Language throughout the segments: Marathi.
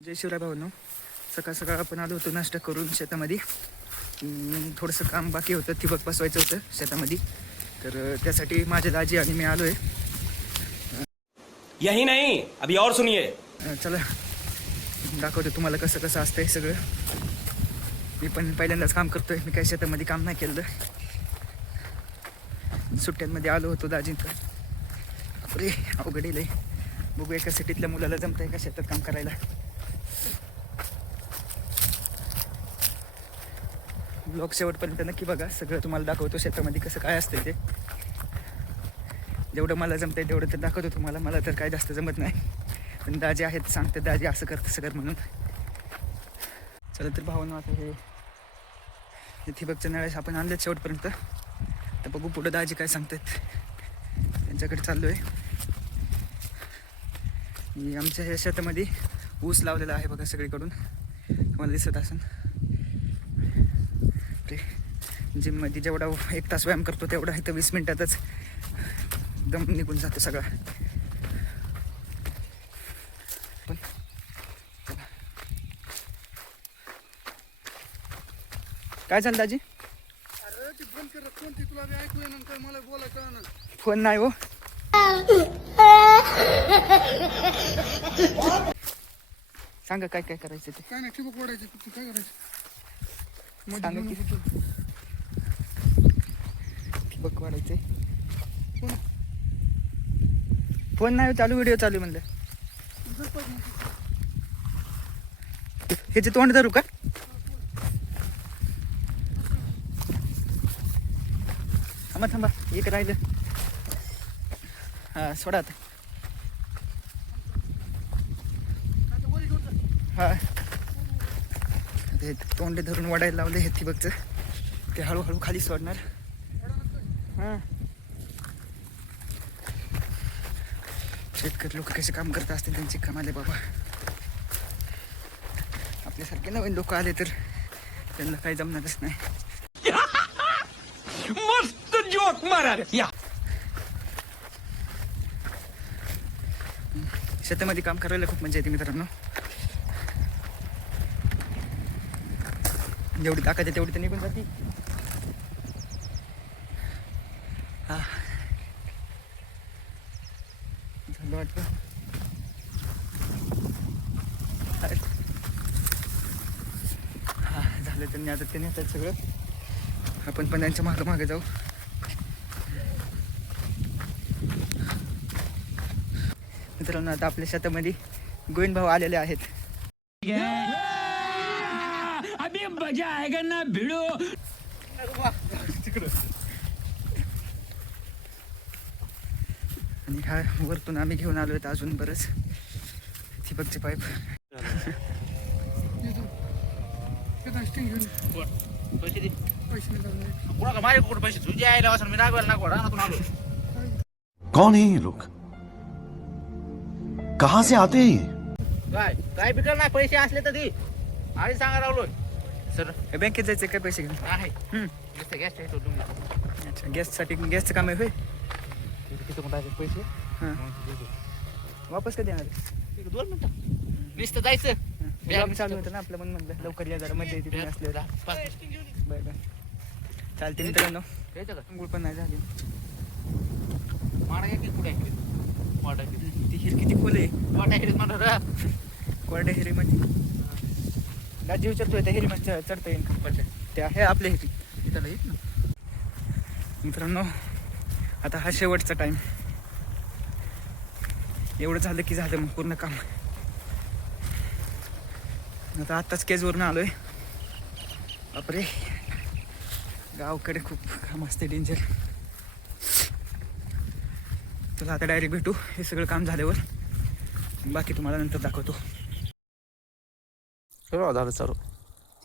जय शिवराय भाऊंनो, सकाळ सकाळ आपण आलो होतो नाश्ता करून शेतामध्ये. थोडंसं काम बाकी होतं, ठिबक बसवायचं होतं शेतामध्ये. तर त्यासाठी माझे दाजी आणि मी आलो आहे. यही नहीं अभी और सुनिए. चला दाखवतो तुम्हाला कसं कसं असतंय सगळं. मी पण पहिल्यांदाच काम करतोय, मी काही शेतामध्ये काम नाही केलं. सुट्ट्यांमध्ये आलो होतो दाजींचं. अरे अवघड आहे. बघू एका सिटीतल्या मुलाला जमतंय का शेतात काम करायला. ब्लॉग शेवटपर्यंत नक्की बघा, सगळं तुम्हाला दाखवतो शेतामध्ये कसं काय असतं ते. जेवढं मला जमतंय तेवढं तर दाखवतो तुम्हाला. मला तर काय जास्त जमत नाही, पण दाजी आहेत सांगते, दाजी असं करतं सगळं म्हणून. चला तर भावांनो, आता हे ठिबकच्या नळ्यास आपण आणलेत शेवटपर्यंत. तर बघू पुढं दाजी काय सांगतात, त्यांच्याकडे चाललो आहे. आमच्या ह्या शेतामध्ये ऊस लावलेला आहे बघा सगळीकडून, तुम्हाला दिसत असेल. जिममध्ये जेवढा 1 तास व्यायाम करतो तेवढा इथं 20 मिनिटातच दम निघून जातो सगळा. पण काय झालं दाजी? अरे ती फोन करत कोणती तुला बी ऐकू येणार काय मला बोलायचं ना. फोन नाही हो. सांगा काय काय करायचं ते. काय नाही ठिबक ओढायची, तू काय करायचं? सांगा की. ठिबक वाढायचंय. कोण? फोन नाही चालू, व्हिडिओ चालू म्हणलं. ह्याचे तोंड धरू का? थांबा थांबा, एक राहिलं. हा सोडा आता. हा ते तोंड धरून वाढायला लावलं हे ठिबकचं. ते हळूहळू खाली सोडणार. हां शेतकरी लोक कसे काम करत असतील, त्यांचे कमाले बाबा. आपल्यासारखे नवीन लोक आले तर त्यांना काही जमणारच नाही. मस्त जोक मारा रे. या शेतामध्ये काम करायला खूप मजा येते मित्रांनो. जेवढी ताकद आहे तेवढी तर निघून जाते. हा झालं वाटतं. हा झालं त्यांनी, आता त्यांनी येतात सगळं. आपण पण त्यांच्या मागं मागे जाऊ. मित्रांनो आता आपल्या शेतामध्ये गोविंद भाऊ आलेले आहेत. अभी मजा आएगा ना भिड़ो. आणि हा वरतून आम्ही घेऊन आलो आहेत अजून बरंच ठिबकचे पाईप. कौन है ये लोग, कहाँ से आते हैं? काय बिकल नाही, पैसे असले तर दे. आणि सांगा रावलोय सर, बँकेत जायचं काय पैसे घेऊन? नाही गॅस अच्छा, गॅससाठी गॅसचं काम आहे होय. किती टाकायचे पैसे? हां वापस कधी येणार? 2 मिनिटं नुसतं जायचं. ब्लॉग चालू होतं ना आपलं, म्हणून म्हणलं लवकर या जरा, मध्ये येते तुम्ही असल्यावर. बरं बरं चालते मित्रांनो. अंघोळ पण नाही झाली. माडा किती पुढे वाटा ती हिर किती खोल आहे. वाटा हिरीत म्हणा कोरड्या हिरीमध्ये दाजी विचारतोय त्या हिरीमध्ये चढता येईल का? ते आहे आपल्या हिरी इथं येत ना. मित्रांनो आता हा शेवटचा टाइम. एवढं झालं की झालं मग पूर्ण काम. आता आत्ताच केजवरून आलोय. बापरे गावकडे खूप काम असते, डेंजर. चला आता डायरेक्ट भेटू हे सगळं काम झाल्यावर. बाकी तुम्हाला नंतर दाखवतो. झालं चालू.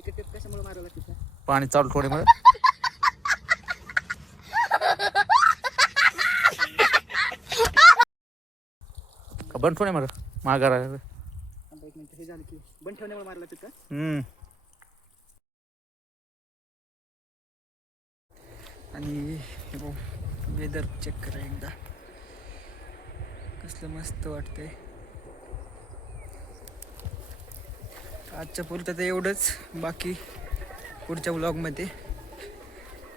कशामुळे मारायला लागते? पाणी चालू थोडे मध्ये. बंद ठेवणे मला माघारा. एक मिनिट, हे झालं की बंद ठेवण्यामुळे मारला तिथं. आणि वेदर चेक करा एकदा, कसलं मस्त वाटतंय. आजच्या पुरतं तर एवढंच. बाकी पुढच्या व्लॉगमध्ये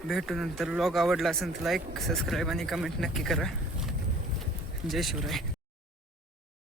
भेटू. नंतर व्लॉग आवडला असेल तर लाईक सबस्क्राईब आणि कमेंट नक्की करा. जय शिवराय.